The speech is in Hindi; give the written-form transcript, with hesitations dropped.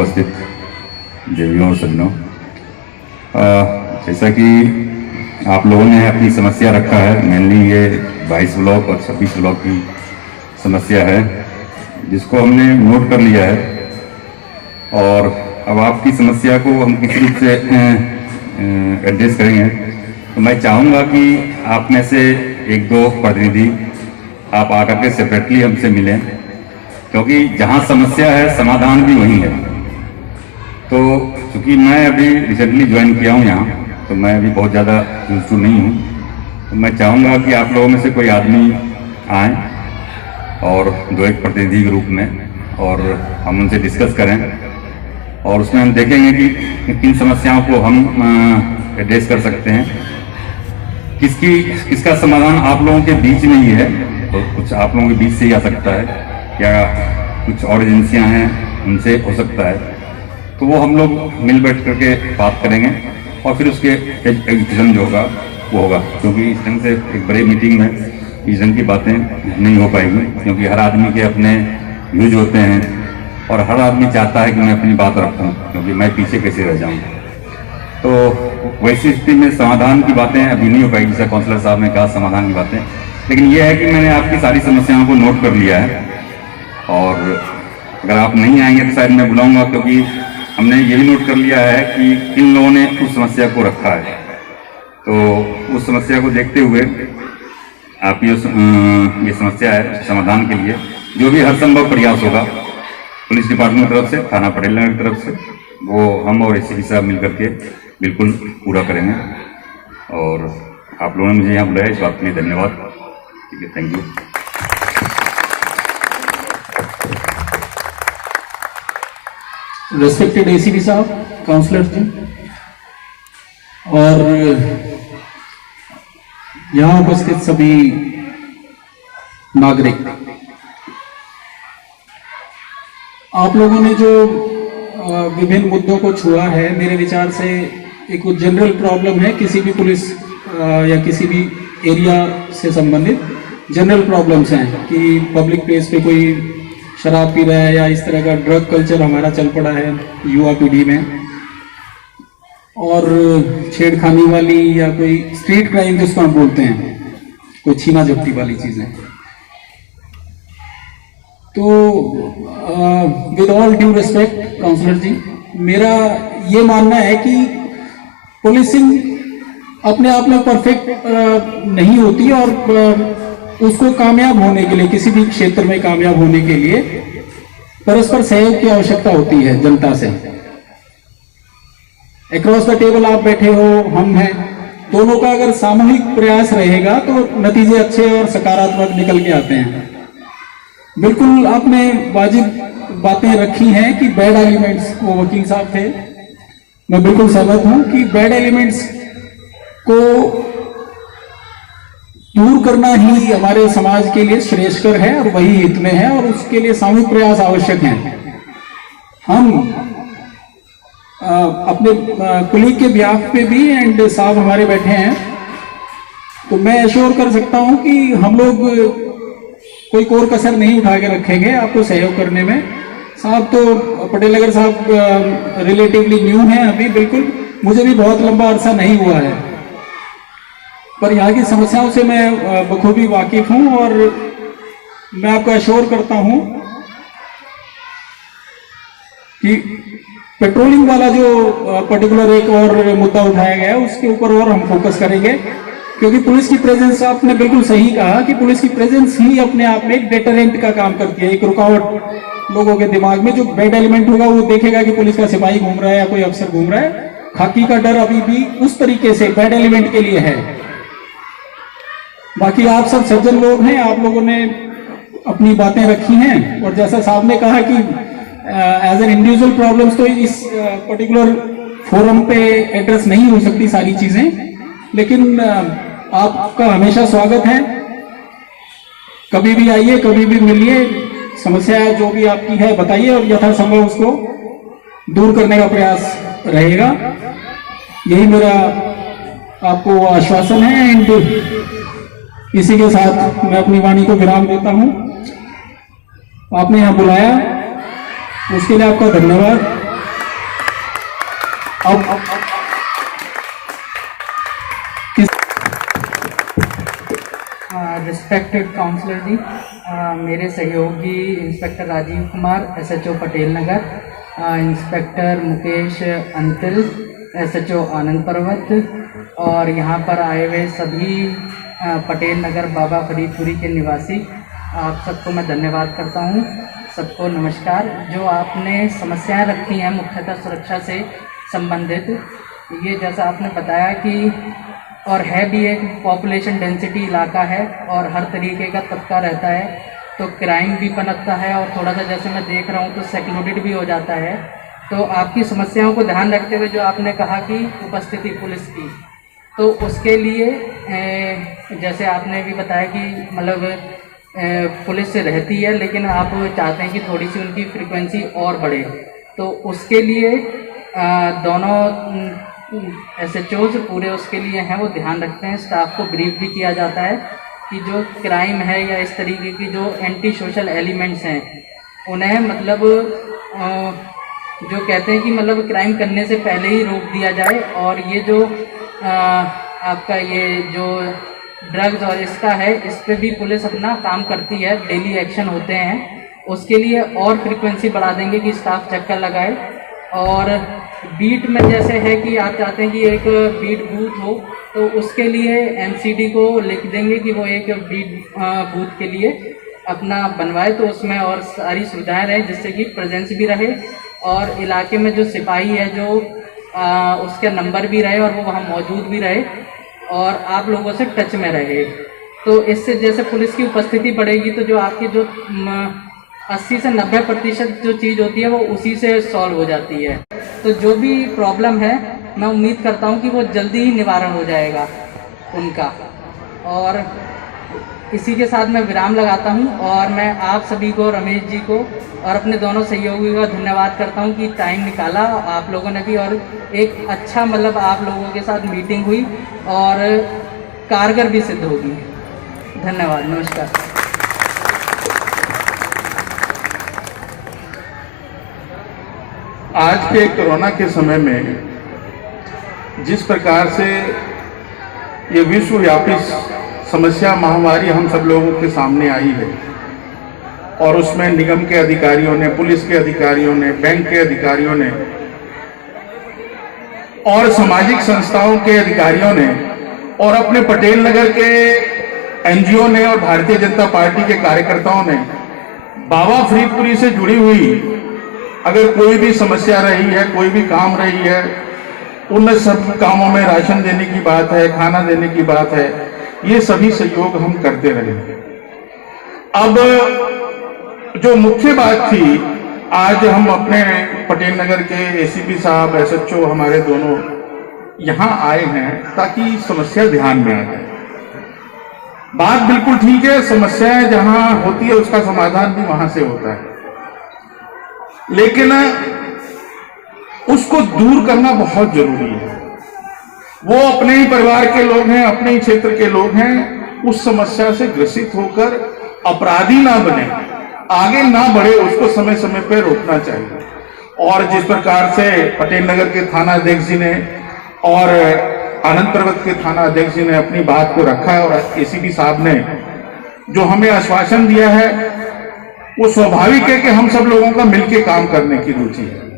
उपस्थित देवियों और सज्जनों, जैसा कि आप लोगों ने अपनी समस्या रखा है, मेनली ये 22 ब्लॉक और 26 ब्लॉक की समस्या है, जिसको हमने नोट कर लिया है। और अब आपकी समस्या को हम किस रूप से एड्रेस करेंगे, तो मैं चाहूँगा कि आप में से एक दो प्रतिनिधि आप आकर के सेपरेटली हमसे मिलें, क्योंकि जहाँ समस्या है समाधान भी वहीं है। तो चूँकि मैं अभी रिसेंटली ज्वाइन किया हूँ यहाँ, तो मैं अभी बहुत ज़्यादा यूज़ नहीं हूँ, तो मैं चाहूँगा कि आप लोगों में से कोई आदमी आए और दो एक प्रतिनिधि के रूप में, और हम उनसे डिस्कस करें, और उसमें हम देखेंगे कि किन समस्याओं को हम एड्रेस कर सकते हैं, किसका समाधान आप लोगों के बीच में ही है। तो कुछ आप लोगों के बीच से ही आ सकता है, या कुछ और एजेंसियाँ हैं उनसे हो सकता है। तो वो हम लोग मिल बैठ करके बात करेंगे, और फिर उसके एग्जीक्यूशन जो होगा वो होगा, क्योंकि इस ढंग से एक बड़ी मीटिंग में इस ढंग की बातें नहीं हो पाएंगी, क्योंकि हर आदमी के अपने व्यूज होते हैं, और हर आदमी चाहता है कि मैं अपनी बात रखूं, क्योंकि मैं पीछे कैसे रह जाऊं। तो वैसी स्थिति में समाधान की बातें अभी नहीं हो पाएगी, जैसा काउंसलर साहब ने कहा समाधान की बातें। लेकिन यह है कि मैंने आपकी सारी समस्याओं को नोट कर लिया है, और अगर आप नहीं आएंगे तो शायद मैं बुलाऊंगा, क्योंकि हमने ये भी नोट कर लिया है कि किन लोगों ने उस समस्या को रखा है। तो उस समस्या को देखते हुए आप ये समस्या है समाधान के लिए जो भी हर संभव प्रयास होगा पुलिस डिपार्टमेंट की तरफ से, थाना पटेल नगर की तरफ से, वो हम और एसीपी साहब मिलकर के बिल्कुल पूरा करेंगे। और आप लोगों ने मुझे यहाँ बुलाया, इस बात के लिए धन्यवाद। ठीक है, थैंक यू। रेस्पेक्टेड एसीपी साहब, काउंसलर जी, और यहाँ उपस्थित सभी नागरिक, आप लोगों ने जो विभिन्न मुद्दों को छुआ है, मेरे विचार से एक जनरल प्रॉब्लम है, किसी भी पुलिस या किसी भी एरिया से संबंधित जनरल प्रॉब्लम्स हैं कि पब्लिक प्लेस पे कोई शराब पी रहा है, या इस तरह का ड्रग कल्चर हमारा चल पड़ा है युवा पीढ़ी में, और छेड़खानी वाली या कोई स्ट्रीट क्राइम जिसको हम बोलते हैं, कोई छीना झपटी वाली चीजें। तो with all due respect councillor ji, मेरा ये मानना है कि पुलिसिंग अपने आप में परफेक्ट नहीं होती, और उसको कामयाब होने के लिए, किसी भी क्षेत्र में कामयाब होने के लिए परस्पर सहयोग की आवश्यकता होती है जनता से। अक्रॉस द टेबल आप बैठे हो, हम हैं, दोनों का अगर सामूहिक प्रयास रहेगा तो नतीजे अच्छे और सकारात्मक निकल के आते हैं। बिल्कुल आपने वाजिब बातें रखी हैं कि बैड एलिमेंट्स, वो वकील साहब थे, मैं बिल्कुल सहमत हूं कि बैड एलिमेंट्स को दूर करना ही हमारे समाज के लिए श्रेयस्कर है, और वही हित में है, और उसके लिए सामूहिक प्रयास आवश्यक हैं। हम अपने कुलीग के ब्याह पे भी, एंड साहब हमारे बैठे हैं, तो मैं एश्योर कर सकता हूं कि हम लोग कोई कोर कसर नहीं उठा के रखेंगे आपको सहयोग करने में। साहब तो पटेल नगर साहब रिलेटिवली न्यू हैं अभी, बिल्कुल मुझे भी बहुत लंबा अरसा नहीं हुआ है, पर यहाँ की समस्याओं से मैं बखूबी वाकिफ हूँ, और मैं आपको एश्योर करता हूँ कि पेट्रोलिंग वाला जो पर्टिकुलर एक और मुद्दा उठाया गया है उसके ऊपर और हम फोकस करेंगे, क्योंकि पुलिस की प्रेजेंस, आपने बिल्कुल सही कहा कि पुलिस की प्रेजेंस ही अपने आप में एक डेटरेंट का काम करती है, एक रुकावट लोगों के दिमाग में। जो बैड एलिमेंट होगा वो देखेगा कि पुलिस का सिपाही घूम रहा है या कोई अफसर घूम रहा है, खाकी का डर अभी भी उस तरीके से बैड एलिमेंट के लिए है। बाकी आप सब सज्जन लोग हैं, आप लोगों ने अपनी बातें रखी हैं, और जैसा साहब ने कहा कि एज एन इंडिविजुअल प्रॉब्लम्स तो इस पर्टिकुलर फोरम पे एड्रेस नहीं हो सकती सारी चीजें, लेकिन आपका हमेशा स्वागत है, कभी भी आइए, कभी भी मिलिए, समस्या जो भी आपकी है बताइए, और यथासंभव उसको दूर करने का प्रयास रहेगा। यही मेरा आपको आश्वासन है, एंड इसी के साथ मैं अपनी वाणी को विराम देता हूं। आपने यहाँ बुलाया उसके लिए आपका धन्यवाद। अब रिस्पेक्टेड काउंसलर जी, मेरे सहयोगी inspector Rajiv Kumar SHO Patel Nagar, inspector Mukesh Antil SHO आनंद पर्वत, और यहाँ पर आए हुए सभी पटेल नगर बाबा फरीदपुरी के निवासी, आप सबको मैं धन्यवाद करता हूँ। सबको नमस्कार। जो आपने समस्याएं रखी हैं मुख्यतः सुरक्षा से संबंधित, ये जैसा आपने बताया कि और है भी एक पॉपुलेशन डेंसिटी इलाका है और हर तरीके का तबका रहता है, तो क्राइम भी पनपता है और थोड़ा सा जैसे मैं देख रहा हूँ तो सेक्लूडेड भी हो जाता है। तो आपकी समस्याओं को ध्यान रखते हुए जो आपने कहा कि उपस्थिति पुलिस की, तो उसके लिए जैसे आपने भी बताया कि मतलब पुलिस से रहती है, लेकिन आप चाहते हैं कि थोड़ी सी उनकी फ्रीक्वेंसी और बढ़े, तो उसके लिए दोनों SHOs पूरे उसके लिए हैं, वो ध्यान रखते हैं। स्टाफ को ब्रीफ भी किया जाता है कि जो क्राइम है या इस तरीके की जो एंटी सोशल एलिमेंट्स हैं, उन्हें मतलब जो कहते हैं कि मतलब क्राइम करने से पहले ही रोक दिया जाए। और ये जो आपका ये जो ड्रग्स और इसका है, इस पर भी पुलिस अपना काम करती है, डेली एक्शन होते हैं। उसके लिए और फ्रीक्वेंसी बढ़ा देंगे कि स्टाफ चक्कर लगाए। और बीट में जैसे है कि आप चाहते हैं कि एक बीट बूथ हो, तो उसके लिए MCD को लिख देंगे कि वो एक बीट बूथ के लिए अपना बनवाए, तो उसमें और सारी सुविधाएं रहें, जिससे कि प्रेजेंस भी रहे और इलाके में जो सिपाही है जो उसका नंबर भी रहे और वो वहाँ मौजूद भी रहे और आप लोगों से टच में रहे। तो इससे जैसे पुलिस की उपस्थिति बढ़ेगी, तो जो आपकी जो 80 से 90% जो चीज़ होती है वो उसी से सॉल्व हो जाती है। तो जो भी प्रॉब्लम है, मैं उम्मीद करता हूँ कि वो जल्दी ही निवारण हो जाएगा उनका। और इसी के साथ मैं विराम लगाता हूँ और मैं आप सभी को, रमेश जी को और अपने दोनों सहयोगियों का धन्यवाद करता हूँ कि टाइम निकाला आप लोगों ने भी, और एक अच्छा मतलब आप लोगों के साथ मीटिंग हुई और कारगर भी सिद्ध होगी। धन्यवाद, नमस्कार। आज के कोरोना के समय में जिस प्रकार से ये विश्वव्यापी समस्या महामारी हम सब लोगों के सामने आई है, और उसमें निगम के अधिकारियों ने, पुलिस के अधिकारियों ने, बैंक के अधिकारियों ने और सामाजिक संस्थाओं के अधिकारियों ने और अपने पटेल नगर के NGO ने और भारतीय जनता पार्टी के कार्यकर्ताओं ने बाबा फरीदपुरी से जुड़ी हुई अगर कोई भी समस्या रही है, कोई भी काम रही है, उन सब कामों में राशन देने की बात है, खाना देने की बात है, ये सभी सहयोग हम करते रहे। अब जो मुख्य बात थी, आज हम अपने पटेल नगर के ACP साहब, SHO हमारे दोनों यहाँ आए हैं ताकि समस्या ध्यान में आ जाए। बात बिल्कुल ठीक है, समस्याएं जहां होती है उसका समाधान भी वहां से होता है, लेकिन उसको दूर करना बहुत जरूरी है। वो अपने ही परिवार के लोग हैं, अपने ही क्षेत्र के लोग हैं, उस समस्या से ग्रसित होकर अपराधी ना बने, आगे ना बढ़े, उसको समय समय पर रोकना चाहिए। और जिस प्रकार से पटेल नगर के थाना अध्यक्ष जी ने और आनंद पर्वत के थाना अध्यक्ष जी ने अपनी बात को रखा है, और ACP साहब ने जो हमें आश्वासन दिया है, वो स्वाभाविक है कि हम सब लोगों का मिलकर काम करने की रुचि है।